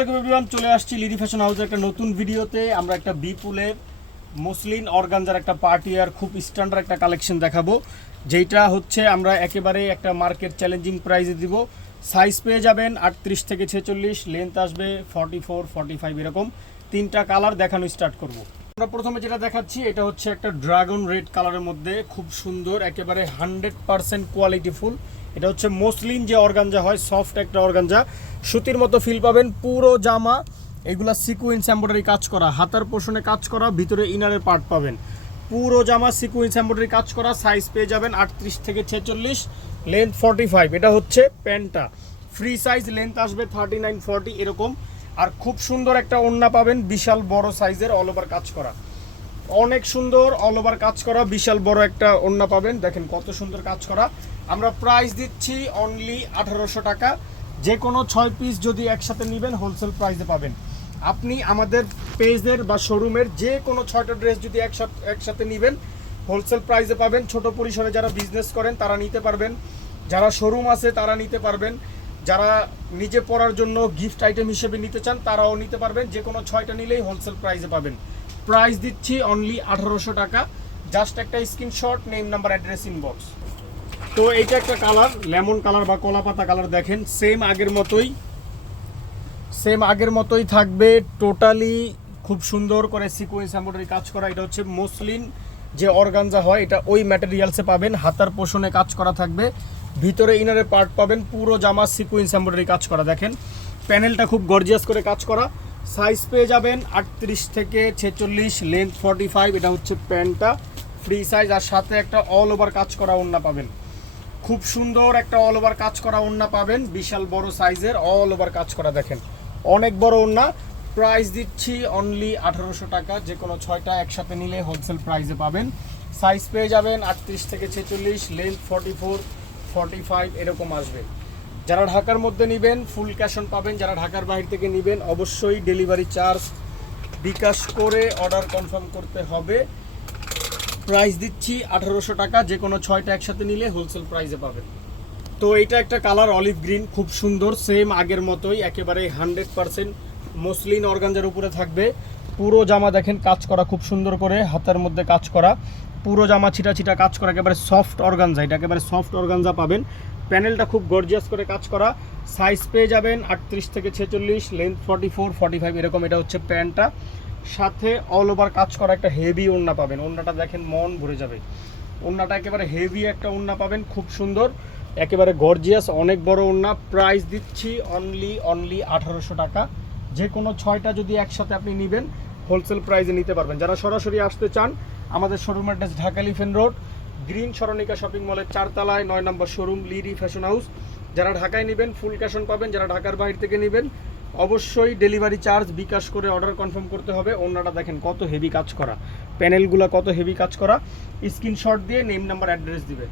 আলাইকুম এভরিওয়ান, চলে আসছি লিডি ফ্যাশন হাউসের একটা নতুন ভিডিওতে। আমরা একটা বিপুলের মসলিন অর্গানজার একটা পার্টি আর খুব স্ট্যান্ডার্ড একটা কালেকশন দেখাবো, যেটা হচ্ছে আমরা একেবারে একটা মার্কেট চ্যালেঞ্জিং প্রাইসে দিব। সাইজ পেয়ে যাবেন 38 থেকে 46, লেন্থ আসবে 44, 45 এরকম। তিনটা কালার দেখানো স্টার্ট করব। আমরা প্রথমে যেটা দেখাচ্ছি এটা হচ্ছে একটা ড্রাগন রেড কালারের মধ্যে, খুব সুন্দর, একেবারে 100% কোয়ালিটিফুল। এটা হচ্ছে মসলিন যে অর্গানজা হয়, সফট একটা অর্গানজা, সুতির মতো ফিল পাবেন। পুরো জামা এগুলা সিকুয়েন্স এমব্রয়ডারি কাজ করা, হাতার পোর্শনে কাজ করা, ভিতরে ইনারের পার্ট পাবেন। পুরো জামা সিকুয়েন্স এমব্রয়ডারি কাজ করা। সাইজ পেয়ে যাবেন 38 থেকে 46, লেন্থ 45। এটা হচ্ছে প্যান্টটা, ফ্রি সাইজ, লেন্থ আসবে 39, 40 এরকম। আর খুব সুন্দর একটা ওড়না পাবেন, বিশাল বড় সাইজের, অল ওভার কাজ করা, অনেক সুন্দর অল ওভার কাজ করা, বিশাল বড় একটা ওড়না পাবেন। দেখেন কত সুন্দর কাজ করা। আমরা প্রাইস দিচ্ছি অনলি 1800 টাকা। যে কোনো 6 পিস যদি একসাথে নেবেন হোলসেল প্রাইসে পাবেন। আপনি আমাদের পেজের বা শোরুমের যে কোনো 6টা ড্রেস যদি একসাথে নেবেন হোলসেল প্রাইসে পাবেন। ছোট পরিসরে যারা বিজনেস করেন তারা নিতে পারবেন, যারা শোরুম আছে তারা নিতে পারবেন, যারা নিজে পরার জন্য গিফট আইটেম হিসেবে নিতে চান তারাও নিতে পারবেন। যে কোনো 6টা নিলেই হোলসেল প্রাইসে পাবেন। প্রাইস দিচ্ছি অনলি 1800 টাকা। জাস্ট একটা screenshot, name, number, address, inbox. তো এইটা একটা কালার, লেমন কালার বা কলা পাতা কালার। দেখেন সেম আগের মতোই থাকবে টোটালি। খুব সুন্দর করে সিকোয়েন্স এমব্রয়ডারি কাজ করা। এটা হচ্ছে মসলিন যে অর্গানজা হয়, এটা ওই ম্যাটেরিয়ালসে পাবেন। হাতার পোষণে কাজ করা থাকবে, ভিতরে ইনারের পার্ট পাবেন। পুরো জামা সিকোয়েন্স এমব্রয়ডারি কাজ করা। দেখেন প্যানেলটা খুব গর্জিয়াস করে কাজ করা। সাইজ পেয়ে যাবেন 38 থেকে 46, লেন্থ 45। এটা হচ্ছে প্যান্টটা, ফ্রি সাইজ, আর সাথে একটা অল ওভার কাজ করা ওড়না পাবেন। খুব সুন্দর একটা অল ওভার কাজ করা ওড়না পাবেন, বিশাল বড় সাইজের অল ওভার কাজ করা। দেখেন অনেক বড় ওড়না। প্রাইস দিচ্ছি অনলি 1800 টাকা। যে কোনো 6টা একসাথে নিলে হোলসেল প্রাইসে পাবেন। সাইজ পেয়ে যাবেন 38 থেকে 46, লেন্থ 44, 45 এরকম আসবে। যারা ঢাকার মধ্যে নেবেন ফুল ক্যাশ অন পাবেন, যারা ঢাকার বাইরে থেকে নেবেন অবশ্যই ডেলিভারি চার্জ বিকাশ করে অর্ডার কনফার্ম করতে হবে। প্রাইস দিচ্ছি 1800 টাকা। যে কোনো 6টা একসাথে নিলে হোলসেল প্রাইসে পাবেন। তো এটা একটা কালার অলিভ গ্রিন, খুব সুন্দর, সেম আগের মতোই, একেবারে 100% মসলিন অর্গানজার উপরে থাকবে। পুরো জামা দেখেন কাজ করা খুব সুন্দর করে, হাতের মধ্যে কাজ করা, পুরো জামা ছিটা ছিটা কাজ করা, একেবারে সফট অর্গানজা। এটা একেবারে সফট অর্গানজা পাবেন। প্যানেলটা খুব গর্জিয়াস করে কাজ করা। সাইজ পেয়ে যাবেন 38 থেকে 46, লেন্থ 44, 45 এরকম। এটা হচ্ছে প্যান্টটা, সাথে অল ওভার কাজ করা একটা হেভি ওড়না পাবেন। ওড়নাটা দেখেন মন ভরে যাবে। ওড়নাটা একেবারে হেভি একটা ওড়না পাবেন, খুব সুন্দর, একেবারে গর্জিয়াস, অনেক বড় ওড়না। প্রাইস দিচ্ছি অনলি 1800 টাকা। যে কোনো 6টা যদি একসাথে আপনি নেবেন হোলসেল প্রাইসে নিতে পারবেন। যারা সরাসরি আসতে চান আমাদের showroom address Dhaka elephant road, green Saranika shopping মলের 4 তলায় 9 নম্বর শোরুম, লিডি ফ্যাশন হাউস। যারা ঢাকায় নেবেন ফুল ক্যাশ অন পাবেন, যারা ঢাকার বাইরে থেকে নেবেন অবশ্যই ডেলিভারি চার্জ বিকাশ করে অর্ডার কনফার্ম করতে হবে। ওড়নাটা দেখেন কত হেভি কাজ করা, প্যানেলগুলো কত হেভি কাজ করা। স্ক্রিনশট দিয়ে নেম, নাম্বার, অ্যাড্রেস দিবে।